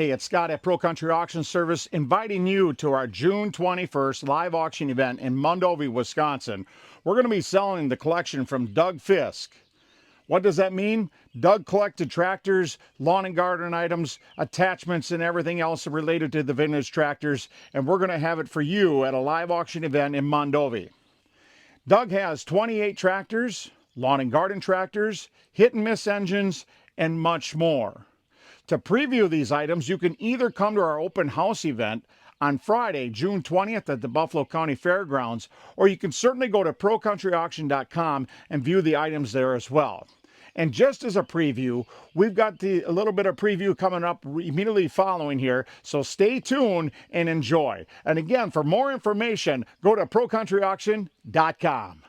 Hey, it's Scott at Pro Country Auction Service inviting you to our June 21st live auction event in Mondovi, Wisconsin. We're going to be selling the collection from Doug Fisk. What does that mean? Doug collected tractors, lawn and garden items, attachments, and everything else related to the vintage tractors, and we're going to have it for you at a live auction event in Mondovi. Doug has 28 tractors, lawn and garden tractors, hit and miss engines, and much more. To preview these items, you can either come to our open house event on Friday, June 20th at the Buffalo County Fairgrounds, or you can certainly go to procountryauction.com and view the items there as well. And just as a preview, we've got a little bit of preview coming up immediately following here, so stay tuned and enjoy. And again, for more information, go to procountryauction.com.